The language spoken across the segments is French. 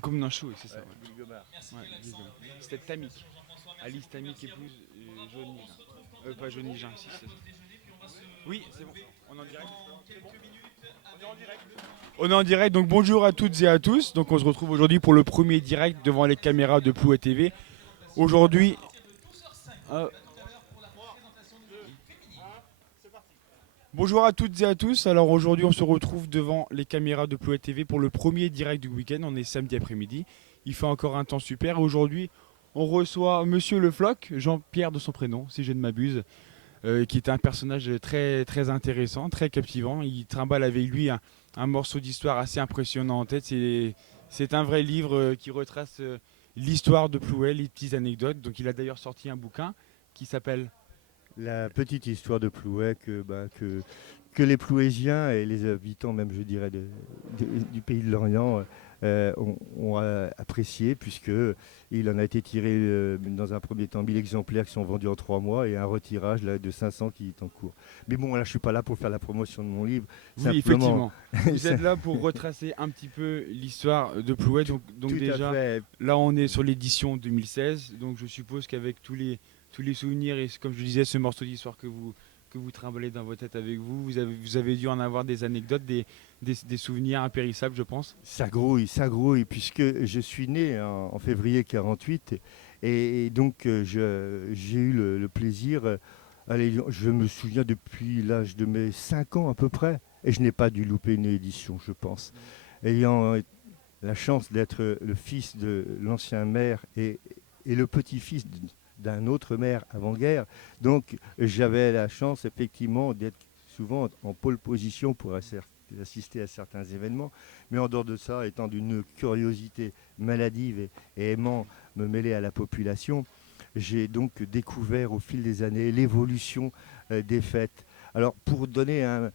Comme Nanchou, c'est ça. Ouais, Ouais. Guillemard. Ouais, Guillaume. C'était Tamik. Alice Tamik, épouse Johnny. Pas Johnny Jean, si c'est ça. Oui, c'est bon. On est en direct. On est en direct, donc bonjour à toutes et à tous. Donc on se retrouve aujourd'hui pour le premier direct devant les caméras de Plouet TV. Aujourd'hui, euh, bonjour à toutes et à tous. Alors aujourd'hui, on se retrouve devant les caméras de Plouet TV pour le premier direct du week-end. On est samedi après-midi. Il fait encore un temps super. Et aujourd'hui, on reçoit Monsieur Le Floch, Jean-Pierre de son prénom, si je ne m'abuse, qui est un personnage très, très intéressant, très captivant. Il trimballe avec lui un morceau d'histoire assez impressionnant en tête. C'est un vrai livre qui retrace l'histoire de Plouel, les petites anecdotes. Donc il a d'ailleurs sorti un bouquin qui s'appelle La petite histoire de Plouay que les Plouésiens et les habitants, même je dirais, du pays de l'Orient ont apprécié, puisque il en a été tiré dans un premier temps 1000 exemplaires qui sont vendus en 3 mois et un retirage là, de 500 qui est en cours. Mais bon, là, je ne suis pas là pour faire la promotion de mon livre, Oui, simplement. effectivement. Vous êtes là pour retracer un petit peu l'histoire de Plouet. Donc Tout à déjà, fait. là, on est sur l'édition 2016. Donc je suppose qu'avec tous les souvenirs et comme je disais, ce morceau d'histoire que vous trimballez dans votre tête avec vous, vous avez dû en avoir des anecdotes, des souvenirs impérissables, je pense. Ça grouille, puisque je suis né en février 48 et donc j'ai eu le plaisir, allez, je me souviens depuis l'âge de mes 5 ans à peu près, et je n'ai pas dû louper une édition, je pense. Ayant la chance d'être le fils de l'ancien maire et le petit-fils d'un autre maire avant-guerre, donc j'avais la chance effectivement d'être souvent en pole position pour assister à certains événements, mais en dehors de ça, étant d'une curiosité maladive et aimant me mêler à la population, j'ai donc découvert au fil des années l'évolution des fêtes. Alors pour donner un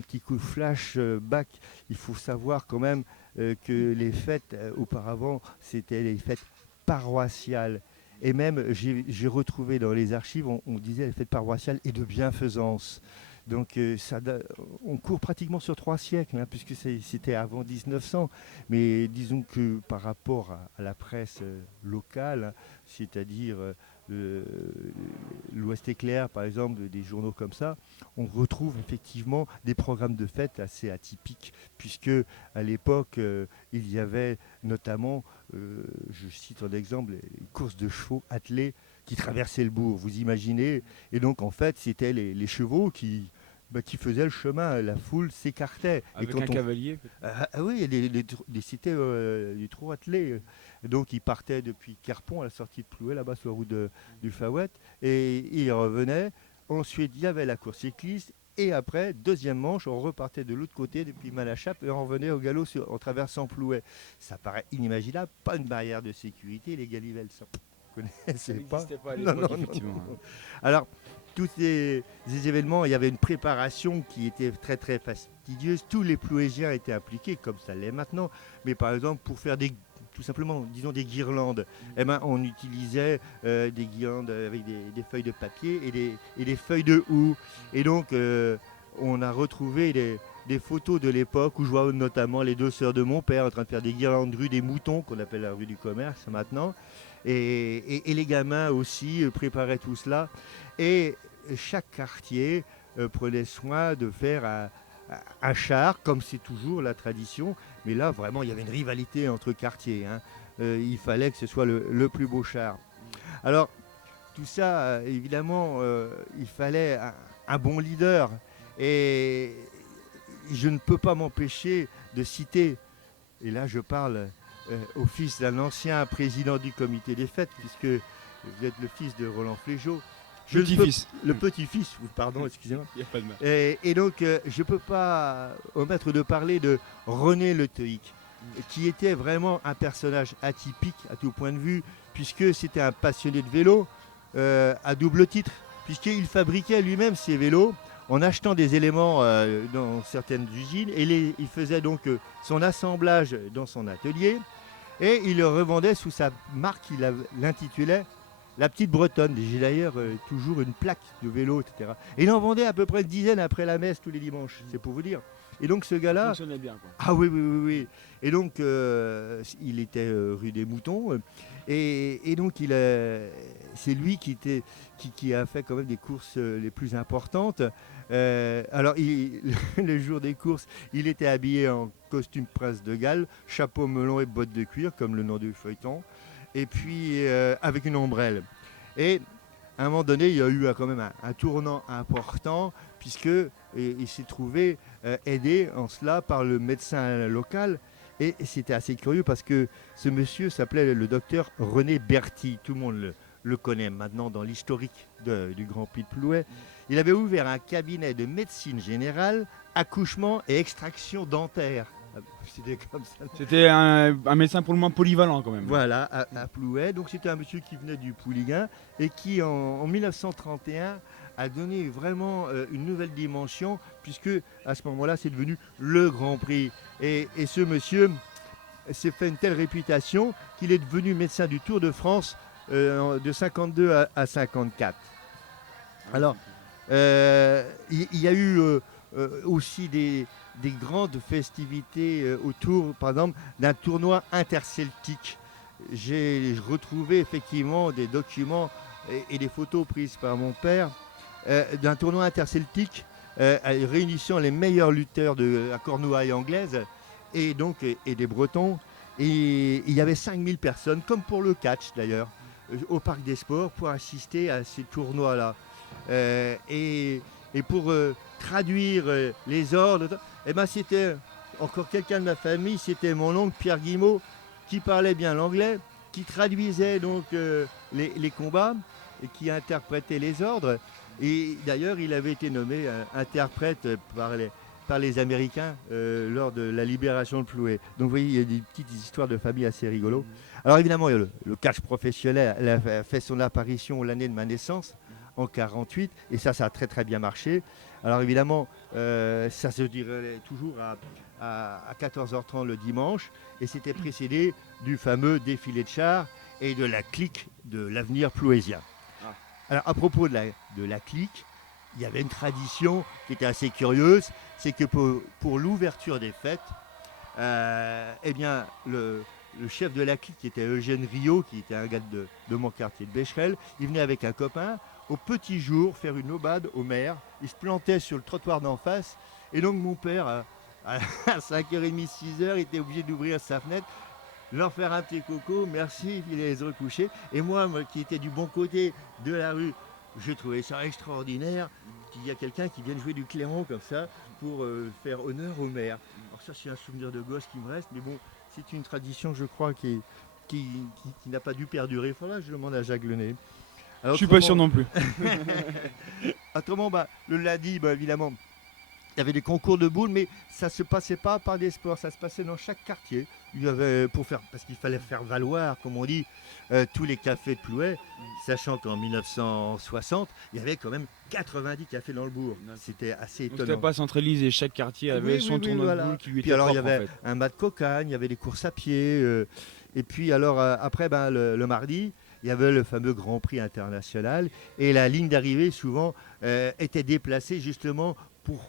petit coup de flash back, il faut savoir quand même que les fêtes auparavant, c'était les fêtes paroissiales. Et même, j'ai retrouvé dans les archives, on disait les fêtes paroissiales et de bienfaisance. Donc, on court pratiquement sur 3 siècles, hein, puisque c'était avant 1900. Mais disons que par rapport à la presse locale, hein, c'est-à-dire euh, l'Ouest éclair, par exemple, des journaux comme ça, on retrouve effectivement des programmes de fête assez atypiques, puisque à l'époque, il y avait notamment, je cite un exemple, les courses de chevaux attelés qui traversaient le bourg, vous imaginez. Et donc, en fait, c'était les chevaux qui faisaient le chemin, la foule s'écartait. Et Avec un quand on cavalier. oui, il y a c'était des trous attelés. Et donc, ils partaient depuis Carpon, à la sortie de Plouay, là-bas sur la route du Faouette, et ils revenaient. Ensuite, il y avait la course cycliste. Et après, deuxième manche, on repartait de l'autre côté depuis Malachappe et on revenait au galop en traversant Plouay. Ça paraît inimaginable, pas une barrière de sécurité, les galivelles, ça, vous ne Ça connaissez pas. n'existait pas à Non, l'époque, non, non, effectivement. non. Alors, tous ces événements, il y avait une préparation qui était très très fastidieuse. Tous les Plouésiens étaient impliqués, comme ça l'est maintenant. Mais par exemple, pour faire tout simplement, disons des guirlandes, eh ben, on utilisait des guirlandes avec des feuilles de papier et des feuilles de houx. Et donc, on a retrouvé des photos de l'époque où je vois notamment les deux sœurs de mon père en train de faire des guirlandes rue des Moutons, qu'on appelle la rue du commerce maintenant. Et les gamins aussi préparaient tout cela. Et chaque quartier prenait soin de faire un char, comme c'est toujours la tradition. Mais là, vraiment, il y avait une rivalité entre quartiers, hein. Il fallait que ce soit le plus beau char. Alors, tout ça, évidemment, il fallait un bon leader. Et je ne peux pas m'empêcher de citer, et là je parle au fils d'un ancien président du comité des fêtes, puisque vous êtes le fils de Roland Flégeot. Je ne peux, Petit-fils. le petit-fils, pardon, excusez-moi. Il n'y a pas de mal. Et donc, je ne peux pas omettre de parler de René Le Teuic, qui était vraiment un personnage atypique à tout point de vue, puisque c'était un passionné de vélo à double titre, puisqu'il fabriquait lui-même ses vélos en achetant des éléments dans certaines usines, et il faisait donc son assemblage dans son atelier, et il le revendait sous sa marque, il l'intitulait la petite Bretonne. J'ai d'ailleurs toujours une plaque de vélo, etc. Et il en vendait à peu près une dizaine après la messe tous les dimanches, c'est pour vous dire. Et donc ce Ça gars-là, fonctionnait bien, quoi. ah oui, oui, oui, oui. Et donc, il était rue des Moutons. Et donc, c'est lui qui a fait quand même des courses les plus importantes. Alors, le jour des courses, il était habillé en costume prince de Galles, chapeau melon et bottes de cuir, comme le nom du feuilleton. Et puis, avec une ombrelle. Et à un moment donné, il y a eu quand même un tournant important, puisque il s'est trouvé aidé en cela par le médecin local. Et c'était assez curieux parce que ce monsieur s'appelait le docteur René Berthy. Tout le monde le connaît maintenant dans l'historique du Grand Prix de Plouay. Il avait ouvert un cabinet de médecine générale, accouchement et extraction dentaire. C'était comme ça. C'était un médecin pour le moins polyvalent quand même. Voilà, à Plouay. Donc c'était un monsieur qui venait du Pouliguen et qui en 1931 a donné vraiment une nouvelle dimension, puisque à ce moment-là c'est devenu le Grand Prix. Et ce monsieur s'est fait une telle réputation qu'il est devenu médecin du Tour de France de 52 à 54. Alors, il y a eu aussi des grandes festivités autour, par exemple, d'un tournoi interceltique. J'ai retrouvé effectivement des documents et des photos prises par mon père d'un tournoi interceltique réunissant les meilleurs lutteurs de la cornouaille anglaise et donc et des Bretons. Et il y avait 5000 personnes, comme pour le catch d'ailleurs, au Parc des Sports pour assister à ces tournois-là. Et pour traduire les ordres, eh ben c'était encore quelqu'un de ma famille, c'était mon oncle Pierre Guimau, qui parlait bien l'anglais, qui traduisait donc les combats et qui interprétait les ordres. Et d'ailleurs, il avait été nommé interprète par les Américains lors de la libération de Plouay. Donc vous voyez, il y a des petites histoires de famille assez rigolos. Alors évidemment, le catch professionnel a fait son apparition l'année de ma naissance, en 48, et ça a très très bien marché. Alors évidemment, ça se dirait toujours à 14h30 le dimanche, et c'était précédé du fameux défilé de chars et de la clique de l'avenir plouaisien. Ah. Alors à propos de la clique, il y avait une tradition qui était assez curieuse, c'est que pour l'ouverture des fêtes, eh bien le chef de la clique, qui était Eugène Riot, qui était un gars de mon quartier de Becherel, il venait avec un copain au petit jour faire une aubade au maire. Il se plantait sur le trottoir d'en face. Et donc mon père, à 5h30, 6h, était obligé d'ouvrir sa fenêtre, leur faire un petit coco, merci, il allait se recoucher. Et moi, qui étais du bon côté de la rue, je trouvais ça extraordinaire qu'il y a quelqu'un qui vienne jouer du clairon comme ça pour faire honneur au maire. Alors ça, c'est un souvenir de gosse qui me reste, mais bon, c'est une tradition, je crois, qui n'a pas dû perdurer. Il faudra que je demande à Jacques Lenné. Alors, je suis pas sûr non plus. Autrement, le lundi, évidemment, il y avait des concours de boules, mais ça ne se passait pas par des sports, ça se passait dans chaque quartier. Il y avait, parce qu'il fallait faire valoir, comme on dit, tous les cafés de Plouay, sachant qu'en 1960, il y avait quand même 90 cafés dans le bourg. C'était assez étonnant. C'était pas centralisé, chaque quartier avait son tournoi de boules qui lui était propre. Alors il y avait un mat de cocagne, il y avait des courses à pied, et puis alors après, le mardi, il y avait le fameux Grand Prix international, et la ligne d'arrivée souvent était déplacée justement pour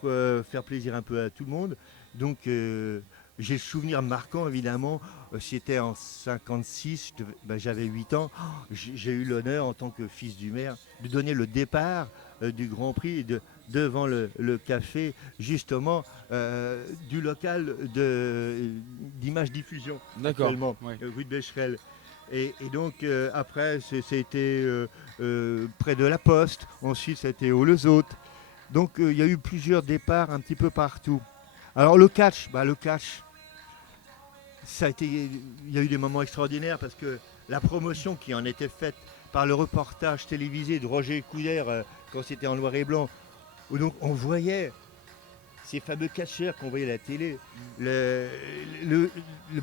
faire plaisir un peu à tout le monde. Donc j'ai le souvenir marquant évidemment, c'était en 56, j'avais 8 ans, j'ai eu l'honneur en tant que fils du maire de donner le départ du Grand Prix devant le café justement du local d'Image Diffusion. D'accord. Ouais. Rue de Becherel. Et donc après c'était près de la Poste, ensuite c'était au Lezout. Donc il y a eu plusieurs départs un petit peu partout. Alors le catch, il y a eu des moments extraordinaires parce que la promotion qui en était faite par le reportage télévisé de Roger Coudert quand c'était en noir et blanc, où donc on voyait ces fameux catcheurs qu'on voyait à la télé, le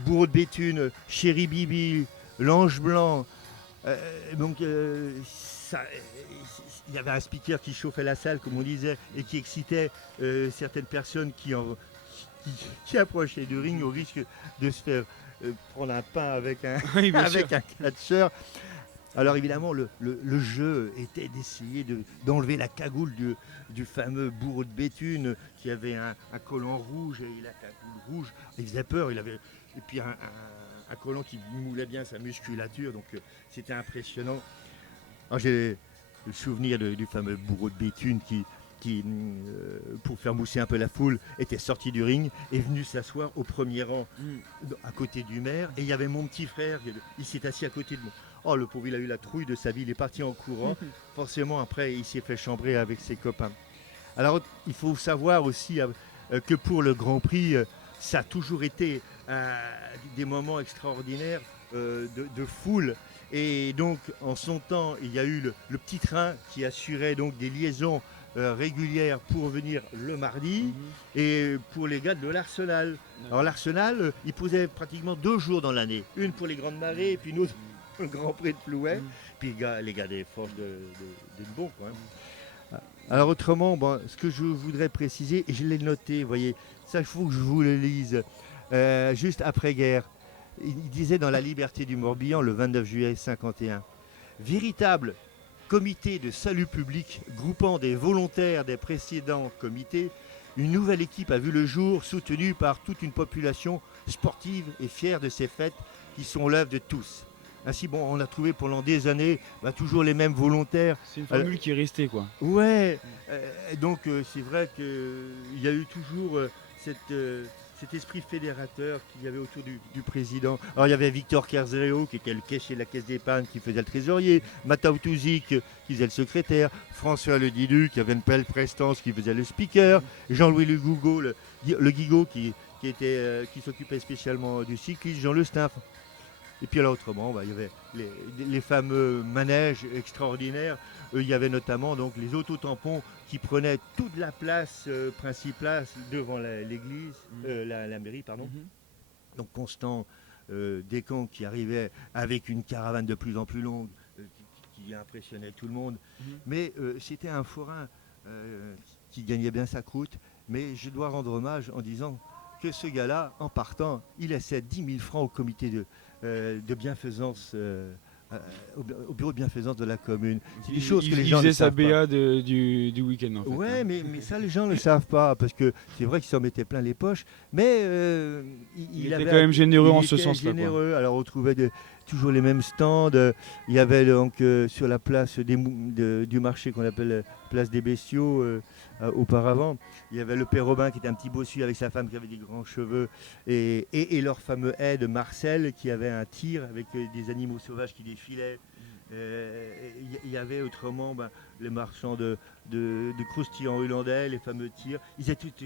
bourreau de Béthune, Chéri Bibi, l'Ange Blanc. Il y avait un speaker qui chauffait la salle, comme on disait, et qui excitait certaines personnes qui approchaient du ring au risque de se faire prendre un pain avec un, avec un catcheur. Alors évidemment, le jeu était d'essayer d'enlever la cagoule du fameux bourreau de Béthune qui avait un collant rouge et la cagoule rouge. Il faisait peur, et puis un collant qui moulait bien sa musculature, donc c'était impressionnant. Alors, j'ai le souvenir du fameux bourreau de Béthune qui, pour faire mousser un peu la foule, était sorti du ring, est venu s'asseoir au premier rang à côté du maire. Et il y avait mon petit frère, il s'est assis à côté de moi. Oh, le pauvre, il a eu la trouille de sa vie, il est parti en courant. Forcément, après, il s'est fait chambrer avec ses copains. Alors, il faut savoir aussi que pour le Grand Prix, ça a toujours été des moments extraordinaires de foule. Et donc, en son temps, il y a eu le petit train qui assurait donc des liaisons régulières pour venir le mardi, et pour les gars de l'Arsenal. Alors l'Arsenal, il posait pratiquement 2 jours dans l'année. Une pour les grandes marées, et puis une autre pour le Grand Prix de Plouay. Puis les gars des forces de Bon, quand même. Alors autrement, bon, ce que je voudrais préciser, et je l'ai noté, vous voyez, ça il faut que je vous le lise, juste après-guerre. Il disait dans La Liberté du Morbihan, le 29 juillet 51, « Véritable comité de salut public groupant des volontaires des précédents comités, une nouvelle équipe a vu le jour, soutenue par toute une population sportive et fière de ces fêtes qui sont l'œuvre de tous. » Ainsi, bon, on a trouvé pendant des années toujours les mêmes volontaires. C'est une formule qui est restée, quoi. Ouais, donc c'est vrai qu'il y a eu toujours cet esprit fédérateur qu'il y avait autour du président. Alors il y avait Victor Kerzereo qui était le caissier de la caisse d'épargne qui faisait le trésorier, Matao Touzik qui faisait le secrétaire, François Le Didu qui avait une belle prestance qui faisait le speaker, Jean-Louis Le Guigaud, le Guigaud qui s'occupait spécialement du cyclisme, Jean Le Staff. Et puis alors autrement, il y avait les fameux manèges extraordinaires. Il y avait notamment donc les autotampons qui prenaient toute la place principale devant l'église, la mairie, pardon. Donc Constant Descamps qui arrivait avec une caravane de plus en plus longue qui impressionnait tout le monde. Mais c'était un forain qui gagnait bien sa croûte. Mais je dois rendre hommage en disant que ce gars-là, en partant, il laissait 10 000 francs au comité de bienfaisance, au bureau de bienfaisance de la commune. C'est des choses que les gens ne savent pas. Il faisait sa BA du week-end, en fait. Ouais, mais ça, les gens ne le savent pas, parce que c'est vrai qu'il s'en mettait plein les poches, mais il était quand même généreux en ce sens-là. Généreux. Alors on trouvait toujours les mêmes stands. Il y avait donc sur la place du marché qu'on appelle place des bestiaux auparavant, il y avait le père Robin qui était un petit bossu avec sa femme qui avait des grands cheveux, et leur fameux aide Marcel qui avait un tir avec des animaux sauvages qui défilaient. Il y avait autrement les marchands de croustillants hollandais, les fameux tirs.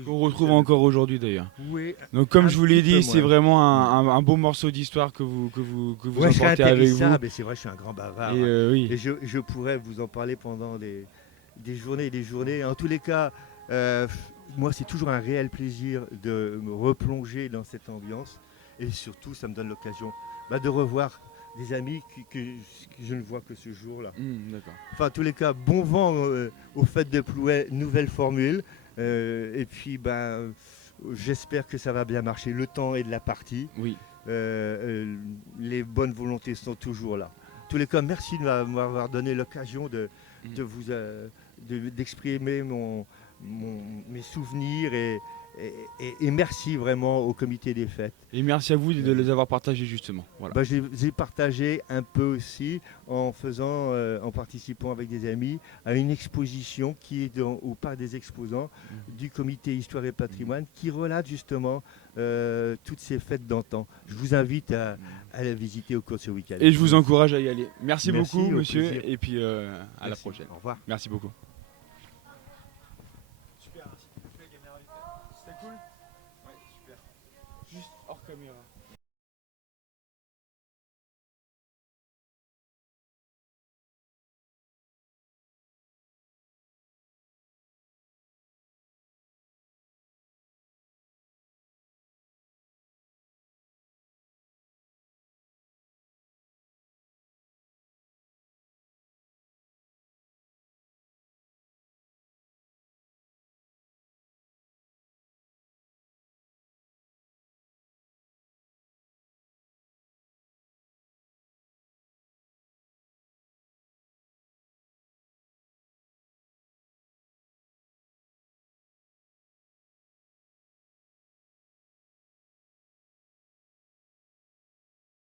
On retrouve encore aujourd'hui d'ailleurs. Oui. Donc comme je vous l'ai dit, c'est vraiment un beau morceau d'histoire que vous emportez avec vous. C'est vrai, je suis un grand bavard. Oui. Et je pourrais vous en parler pendant des journées et des journées. En tous les cas, moi c'est toujours un réel plaisir de me replonger dans cette ambiance. Et surtout, ça me donne l'occasion de revoir des amis que je ne vois que ce jour-là. D'accord. Enfin, en tous les cas, bon vent aux fêtes de Plouay, nouvelle formule. Et puis, j'espère que ça va bien marcher. Le temps est de la partie. Oui. Les bonnes volontés sont toujours là. En tous les cas, merci de m'avoir donné l'occasion d'exprimer mes souvenirs et merci vraiment au comité des fêtes. Et merci à vous de les avoir partagés justement. Voilà. J'ai partagé un peu aussi en participant avec des amis à une exposition qui est au Parc des Exposants du comité Histoire et Patrimoine qui relate justement toutes ces fêtes d'antan. Je vous invite à la visiter au cours de ce week-end. Et je vous encourage à y aller. Merci beaucoup, au monsieur, plaisir. et puis à la prochaine. Au revoir. Merci beaucoup.